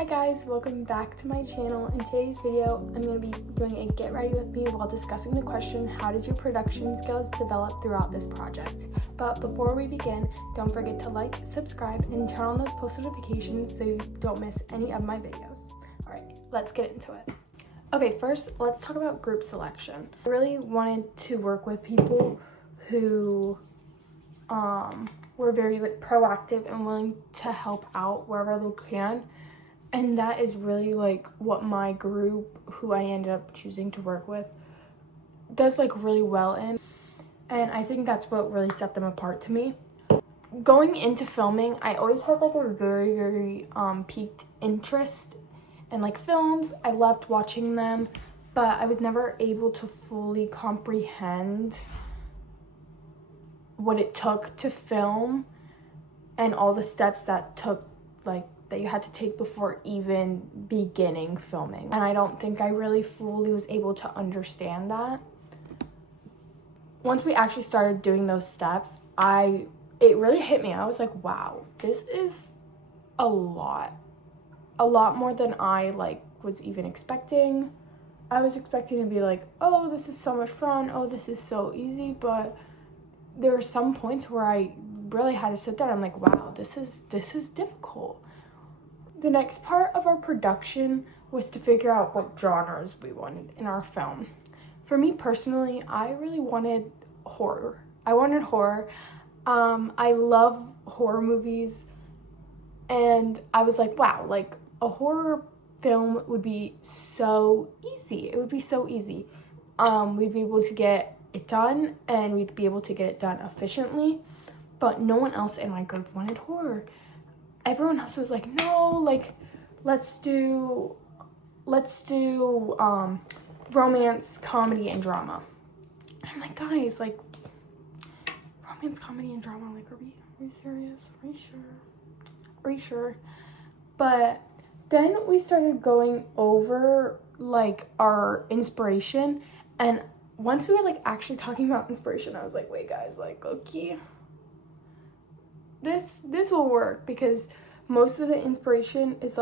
Hi guys, welcome back to my channel. In today's video, I'm going to be doing a get ready with me while discussing the question, how does your production skills develop throughout this project? But before we begin, don't forget to like, subscribe, and turn on those post notifications so you don't miss any of my videos. Alright, let's get into it. Okay, first, let's talk about group selection. I really wanted to work with people who were very proactive and willing to help out wherever they can. And that is really what my group, who I ended up choosing to work with, does really well in. And I think that's what really set them apart to me. Going into filming, I always had a very piqued interest in films. I loved watching them, but I was never able to fully comprehend what it took to film and all the steps that took that you had to take before even beginning filming. And I don't think I really fully was able to understand that. Once we actually started doing those steps, it really hit me. I was like, wow, this is a lot more than I was even expecting. I was expecting to be oh, this is so much fun, oh, this is so easy, but there were some points where I really had to sit there. I'm like, wow, this is difficult. The next part of our production was to figure out what genres we wanted in our film. For me personally, I really wanted horror. I love horror movies, and I was like, wow, a horror film would be so easy. It would be so easy. We'd be able to get it done, and we'd be able to get it done efficiently, but no one else in my group wanted horror. Everyone else was like, no, let's do romance, comedy, and drama. And I'm like, guys, romance, comedy, and drama, are we serious? Are you sure? But then we started going over our inspiration, and once we were actually talking about inspiration, I was like, wait guys, okay, this will work, because most of the inspiration is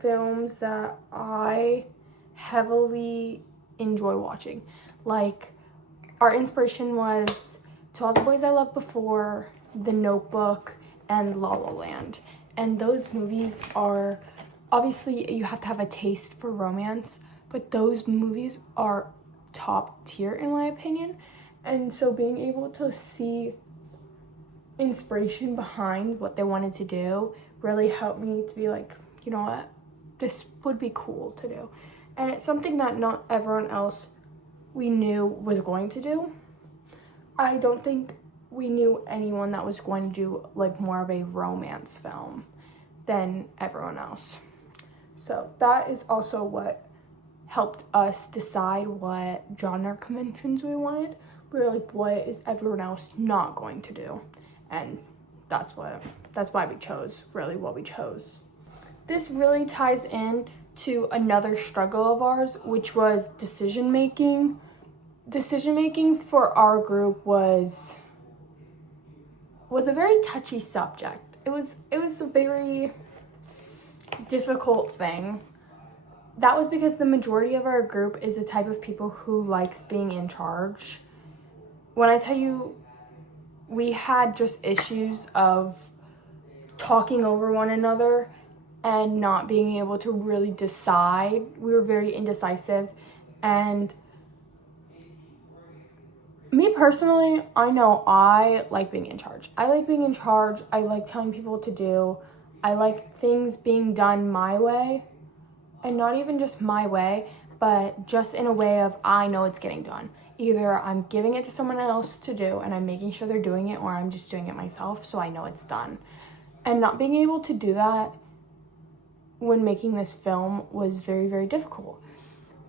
films that I heavily enjoy watching. Our inspiration was To All the Boys I Loved Before, The Notebook, and La La Land. And those movies are, obviously you have to have a taste for romance, but those movies are top tier in my opinion. And so being able to see inspiration behind what they wanted to do really helped me to be you know what, this would be cool to do. And it's something that not everyone else we knew was going to do. I don't think we knew anyone that was going to do more of a romance film than everyone else. So that is also what helped us decide what genre conventions we wanted. We were what is everyone else not going to do? And that's why we chose what we chose. This really ties in to another struggle of ours, which was decision making. Decision making for our group was a very touchy subject. It was a very difficult thing. That was because the majority of our group is the type of people who likes being in charge. When I tell you, we had just issues of talking over one another and not being able to really decide. We were very indecisive. And me personally, I know I like being in charge. I like being in charge. I like telling people what to do. I like things being done my way. And not even just my way, but just in a way of I know it's getting done. Either I'm giving it to someone else to do and I'm making sure they're doing it, or I'm just doing it myself so I know it's done. And not being able to do that when making this film was very, very difficult,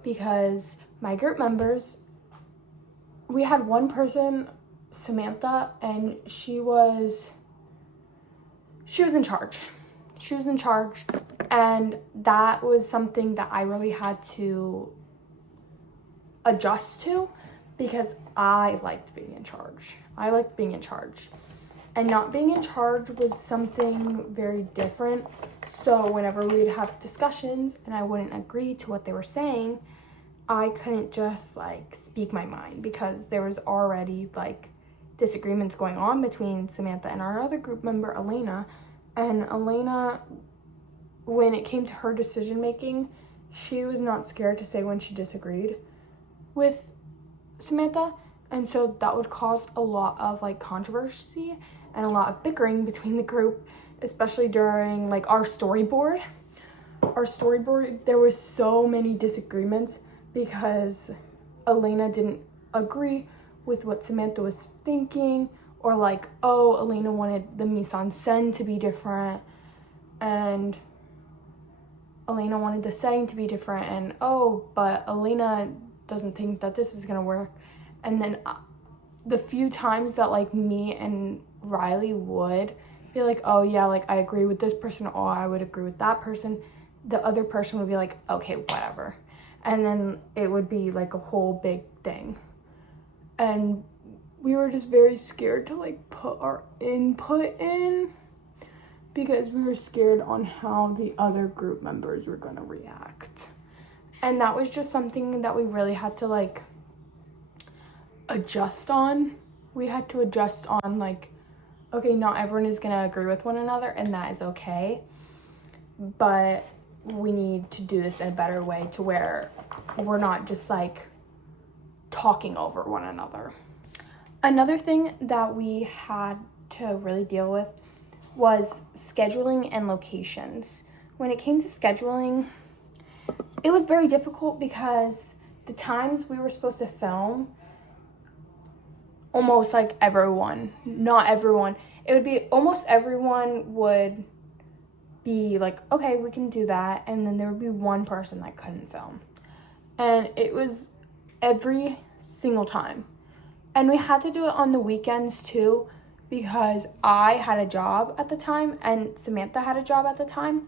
because my group members, we had one person, Samantha, and she was in charge. She was in charge, and that was something that I really had to adjust to, because I liked being in charge. And not being in charge was something very different. So whenever we'd have discussions and I wouldn't agree to what they were saying, I couldn't just like speak my mind because there was already like disagreements going on between Samantha and our other group member, Elena. And Elena, when it came to her decision making, she was not scared to say when she disagreed with Samantha. And so that would cause a lot of like controversy and a lot of bickering between the group, especially during like our storyboard. There was so many disagreements because Elena didn't agree with what Samantha was thinking, or like, oh, Elena wanted the mise-en-scène to be different, and Elena wanted the setting to be different, and oh, but Elena doesn't think that this is gonna work. And then the few times that like me and Riley would be like, oh yeah, like I agree with this person, or I would agree with that person, the other person would be like, okay, whatever. And then it would be like a whole big thing. And we were just very scared to like put our input in because we were scared on how the other group members were gonna react. And that was just something that we really had to like adjust on. We had to adjust on like, okay, not everyone is gonna agree with one another, and that is okay, but we need to do this in a better way to where we're not just like talking over one another. Another thing that we had to really deal with was scheduling and locations. When it came to scheduling, it was very difficult because the times we were supposed to film, almost like not everyone, it would be almost everyone would be like, okay, we can do that, and then there would be one person that couldn't film. And it was every single time. And we had to do it on the weekends too, because I had a job at the time and Samantha had a job at the time.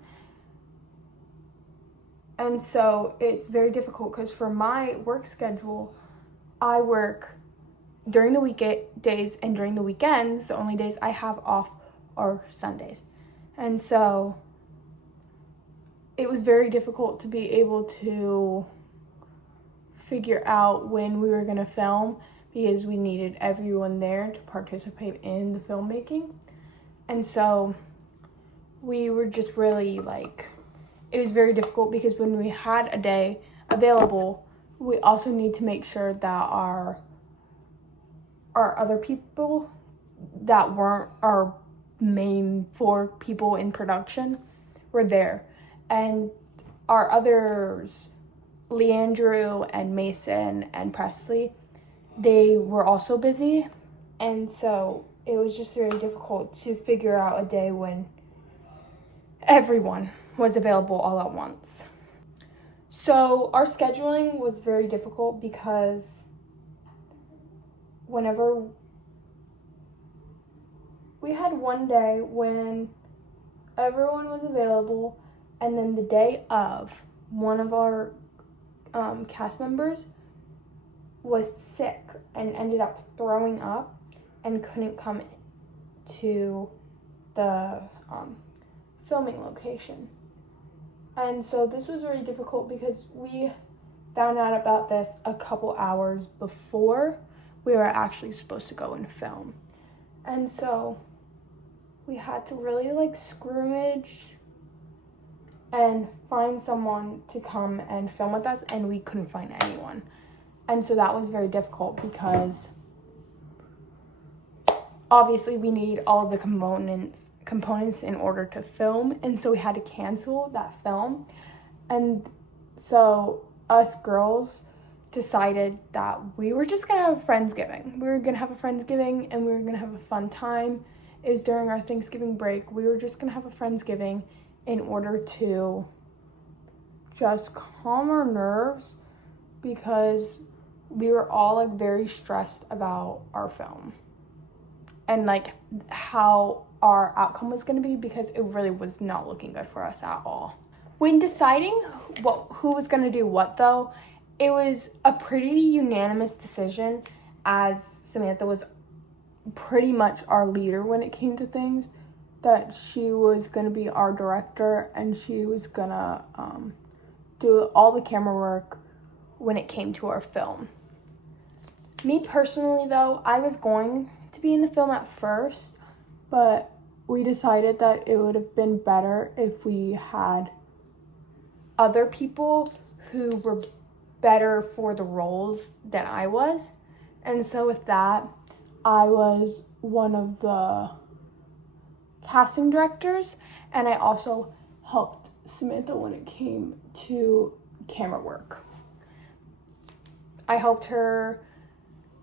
And so it's very difficult because for my work schedule, I work during the weekdays and during the weekends. The only days I have off are Sundays. And so it was very difficult to be able to figure out when we were going to film because we needed everyone there to participate in the filmmaking. And so we were just really like, it was very difficult because when we had a day available, we also need to make sure that our other people that weren't our main 4 people in production were there. And our others, Leandrew and Mason and Presley, they were also busy. And so it was just very difficult to figure out a day when everyone was available all at once. So our scheduling was very difficult because whenever we had one day when everyone was available, and then the day of, one of our cast members was sick and ended up throwing up and couldn't come to the filming location. And so this was very difficult because we found out about this a couple hours before we were actually supposed to go and film. And so we had to really like scrimmage and find someone to come and film with us, and we couldn't find anyone. And so that was very difficult because obviously we need all of the components in order to film, and so we had to cancel that film. And so us girls decided that we were just gonna have a Friendsgiving. We were gonna have a Friendsgiving and we were gonna have a fun time. It was during our Thanksgiving break. We were just gonna have a Friendsgiving in order to just calm our nerves because we were all like very stressed about our film and like how our outcome was going to be, because it really was not looking good for us at all. When deciding who was going to do what though, it was a pretty unanimous decision, as Samantha was pretty much our leader when it came to things, that she was gonna be our director and she was gonna do all the camera work when it came to our film. Me personally though, I was going to be in the film at first, but we decided that it would have been better if we had other people who were better for the roles than I was. And so with that, I was one of the casting directors, and I also helped Samantha when it came to camera work. I helped her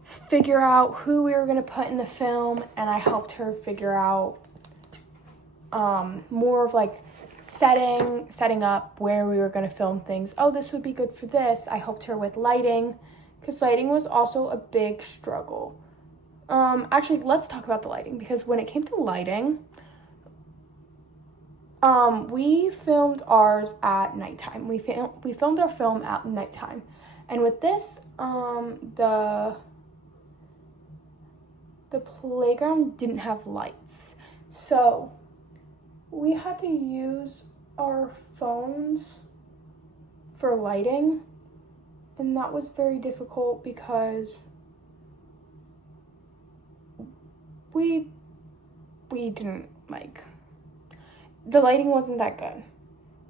figure out who we were going to put in the film, and I helped her figure out more of like setting up where we were going to film things. Oh, this would be good for this. I helped her with lighting, because lighting was also a big struggle. Actually, let's talk about the lighting, because when it came to lighting, we filmed ours at nighttime. We filmed our film at nighttime. And with this, the playground didn't have lights. So we had to use our phones for lighting. And that was very difficult because we didn't the lighting wasn't that good.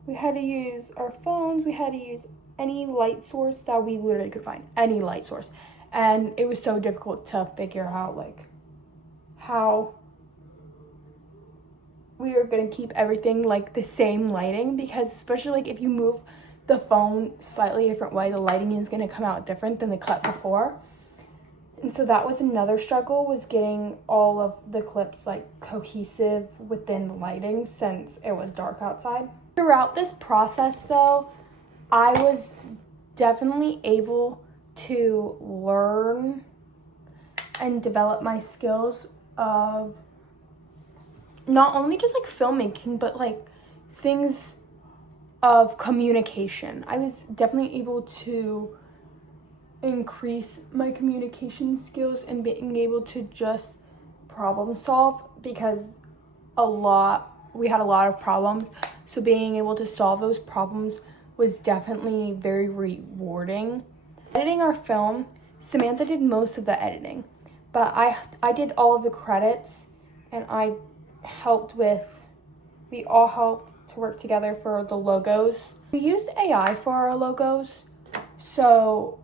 We had to use our phones, we had to use any light source that we literally could find, any light source. And it was so difficult to figure out how we were gonna keep everything the same lighting, because especially if you move the phone slightly different way, the lighting is gonna come out different than the clip before. And so that was another struggle, was getting all of the clips cohesive within the lighting since it was dark outside. Throughout this process though, I was definitely able to learn and develop my skills of not only just filmmaking, but things of communication. I was definitely able to increase my communication skills and being able to just problem solve, because we had a lot of problems, so being able to solve those problems was definitely very rewarding. Editing our film, Samantha did most of the editing, but I did all of the credits, and we all helped to work together for the logos. We used AI for our logos, so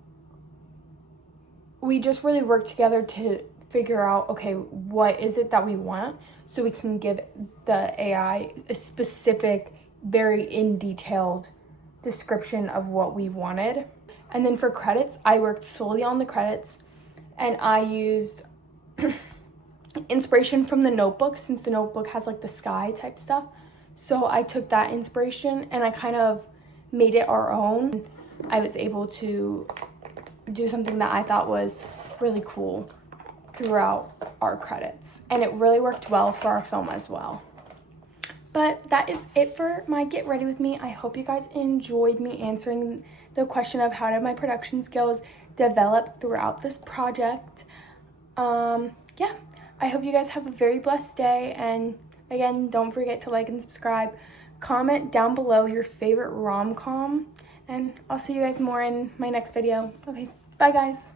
we just really worked together to figure out, okay, what is it that we want, so we can give the AI a specific, very in-detailed description of what we wanted. And then for credits, I worked solely on the credits, and I used inspiration from the notebook, since the notebook has the sky type stuff. So I took that inspiration and I kind of made it our own. I was able to do something that I thought was really cool throughout our credits, and it really worked well for our film as well. But that is it for my Get Ready With Me. I hope you guys enjoyed me answering the question of how did my production skills develop throughout this project. Yeah, I hope you guys have a very blessed day, and again, don't forget to like and subscribe. Comment down below your favorite rom-com, and I'll see you guys more in my next video. Okay, bye guys.